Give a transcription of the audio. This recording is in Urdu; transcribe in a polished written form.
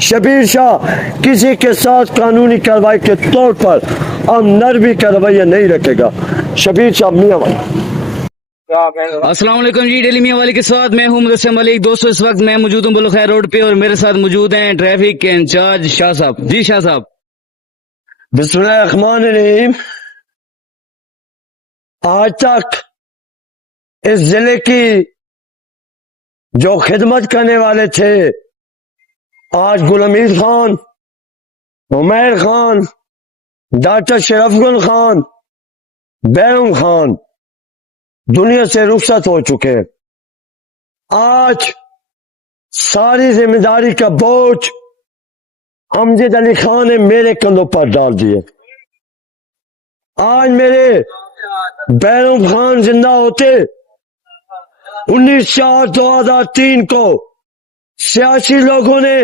شبیر شاہ کسی کے ساتھ قانونی کارروائی کے طور پر ہم نرمی کا رویہ نہیں رکھے گا. شبیر شاہ میاں والی. السلام علیکم جی، ڈیلی میاں والی کے ساتھ میں ہوں مدثر ملک. دوستو اس وقت میں موجود ہوں بلوخیر روڈ پہ اور میرے ساتھ موجود ہیں ٹریفک کے انچارج شاہ صاحب. جی شاہ صاحب. بسم اللہ الرحمن الرحیم. آج تک اس ضلع کی جو خدمت کرنے والے تھے، آج غلامیر خان، عمیر خان، ڈاکٹر شرف گل خان، بیگم خان دنیا سے رخصت ہو چکے. آج ساری ذمہ داری کا بوجھ امجد علی خان نے میرے کندھوں پر ڈال دیے. آج میرے بیگم خان زندہ ہوتے 19/4/2003 کو سیاسی لوگوں نے